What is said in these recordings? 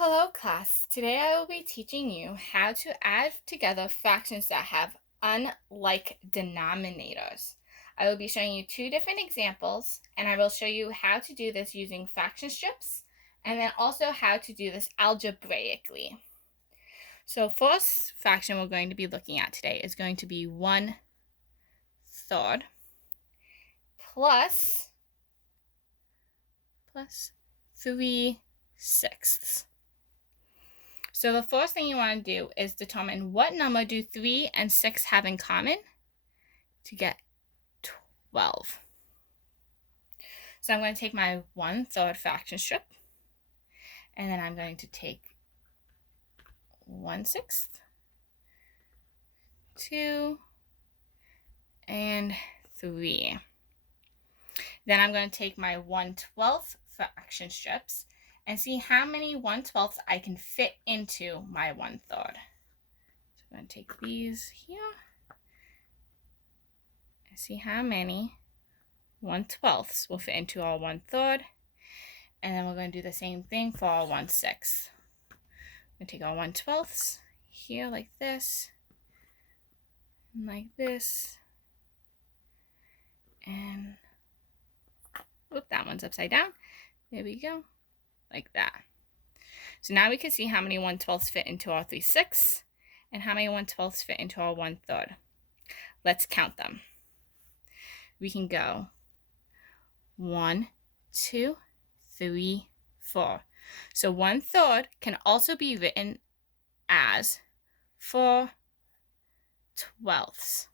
Hello class, today I will be teaching you how to add together fractions that have unlike denominators. I will be showing you two different examples, and I will show you how to do this using fraction strips, and then also how to do this algebraically. So first fraction we're going to be looking at today is going to be 1/3 plus 3/6. So the first thing you want to do is determine what number do 3 and 6 have in common to get 12. So I'm going to take my 1/3 fraction strip, and then I'm going to take 1/6, 2, and 3. Then I'm going to take my 1/12 fraction strips and see how many 1/12 I can fit into my 1/3. So I'm going to take these here and see how many 1/12 will fit into our 1/3. And then we're going to do the same thing for our 1/6. I'm going to take our 1/12 here like this, and like this, and that one's upside down. There we go, like that. So now we can see how many 1/12 fit into our 3/6 and how many 1/12 fit into our 1/3. Let's count them. We can go 1, 2, 3, 4. So 1/3 can also be written as 4/12.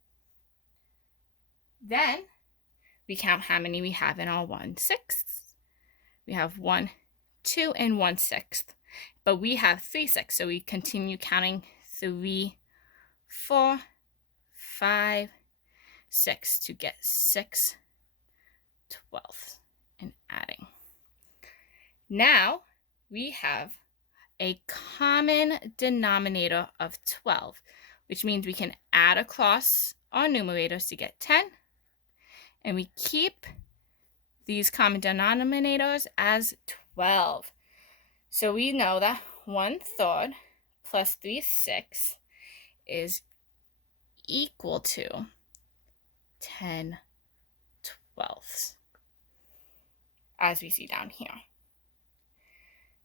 Then we count how many we have in our 1/6. We have 1, 2, and 1/6. But we have 3/6, so we continue counting 3, 4, 5, 6 to get 6/12 and adding. Now we have a common denominator of 12, which means we can add across our numerators to get 10, and we keep these common denominators as 12. So we know that 1/3 plus 3/6 is equal to 10/12, as we see down here.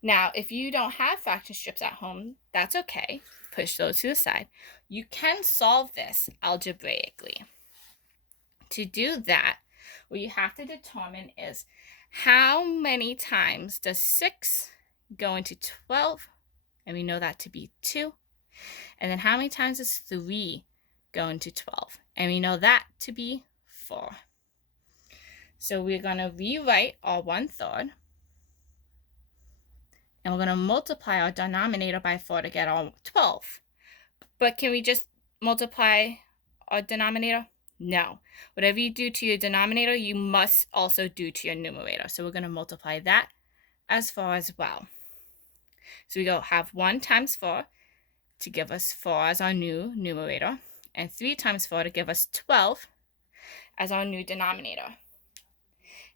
Now, if you don't have fraction strips at home, that's okay. Push those to the side. You can solve this algebraically. To do that, what you have to determine is how many times does 6 go into 12? And we know that to be 2. And then how many times does 3 go into 12? And we know that to be 4. So we're going to rewrite our 1/3. And we're going to multiply our denominator by 4 to get our 12. But can we just multiply our denominator? No. Whatever you do to your denominator, you must also do to your numerator. So we're going to multiply that as 4 as well. So we go have 1 times 4 to give us 4 as our new numerator, and 3 times 4 to give us 12 as our new denominator.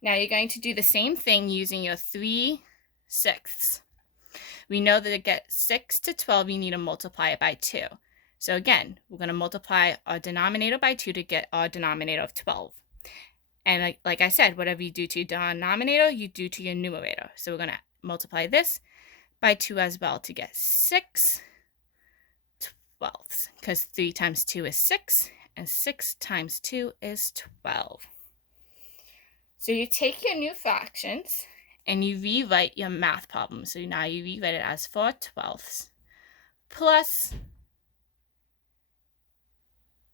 Now you're going to do the same thing using your 3/6. We know that to get 6 to 12, you need to multiply it by 2. So again, we're going to multiply our denominator by 2 to get our denominator of 12. And like I said, whatever you do to your denominator, you do to your numerator. So we're going to multiply this by 2 as well to get 6/12, because 3 times 2 is 6, and 6 times 2 is 12. So you take your new fractions and you rewrite your math problem. So now you rewrite it as 4/12 plus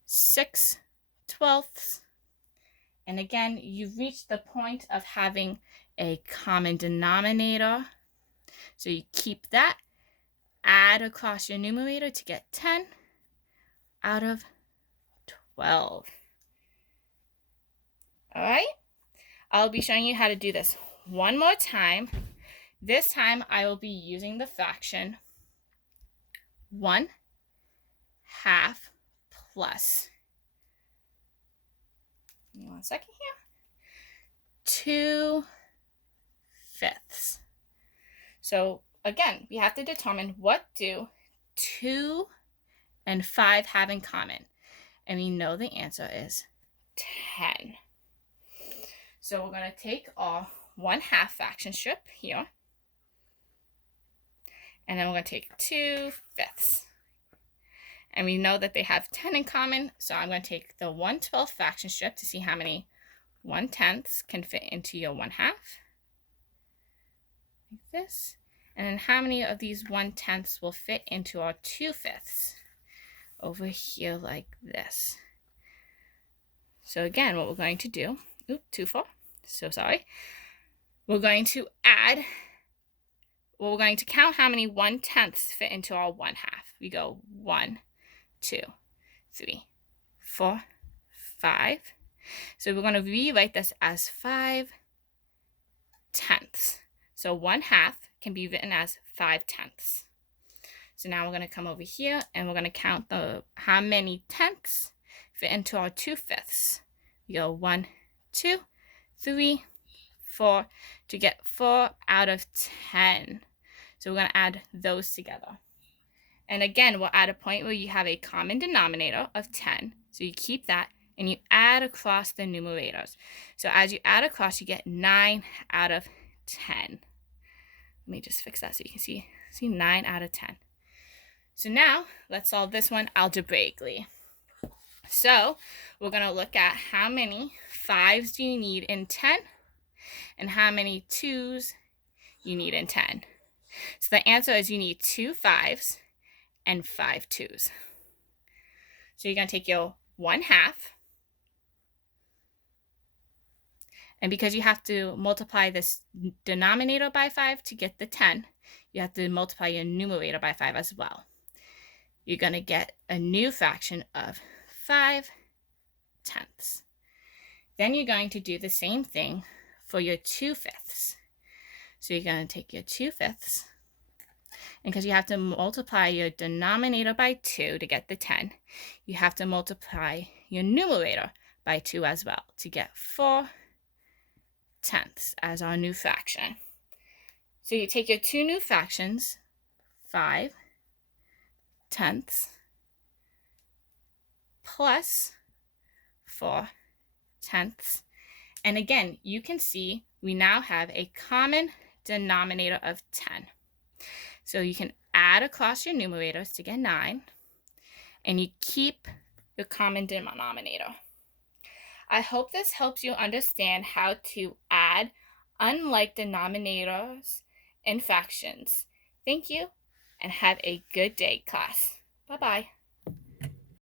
6/12. And again, you've reached the point of having a common denominator. So you keep that, add across your numerator to get 10/12. All right? I'll be showing you how to do this one more time. This time I will be using the fraction 1/2 plus, give me 1 second here, 2/5. So again, we have to determine what do 2 and 5 have in common. And we know the answer is 10. So we're going to take our 1/2 fraction strip here. And then we're going to take 2/5. And we know that they have 10 in common. So I'm going to take the 1/12 fraction strip to see how many 1/10 can fit into your 1/2. Like this. And then how many of these 1/10 will fit into our 2/5? Over here like this. So again, what we're going to do, 2/4, so sorry. We're going to add, we're going to count how many 1/10 fit into our 1/2. We go 1, 2, 3, 4, 5. So we're going to rewrite this as 5/10. So 1/2 can be written as 5/10. So now we're going to come over here and we're going to count how many tenths fit into our 2/5. We go 1, 2, 3, 4 to get 4 out of 10. So we're going to add those together. And again, we're at a point where you have a common denominator of 10. So you keep that and you add across the numerators. So as you add across, you get 9 out of 10. Let me just fix that so you can see 9 out of 10. So now let's solve this one algebraically. So we're going to look at how many 5s do you need in 10 and how many 2s you need in 10. So the answer is you need 2 5s and 5 2s. So you're going to take your 1/2, and because you have to multiply this denominator by 5 to get the 10, you have to multiply your numerator by 5 as well. You're going to get a new fraction of 5/10. Then you're going to do the same thing for your 2/5. So you're going to take your 2/5, and because you have to multiply your denominator by 2 to get the 10, you have to multiply your numerator by 2 as well to get 4/10 as our new fraction. So you take your two new fractions, 5/10 plus 4/10. And again, you can see we now have a common denominator of 10. So you can add across your numerators to get 9, and you keep your common denominator. I hope this helps you understand how to add unlike denominators and fractions. Thank you, and have a good day, class. Bye-bye.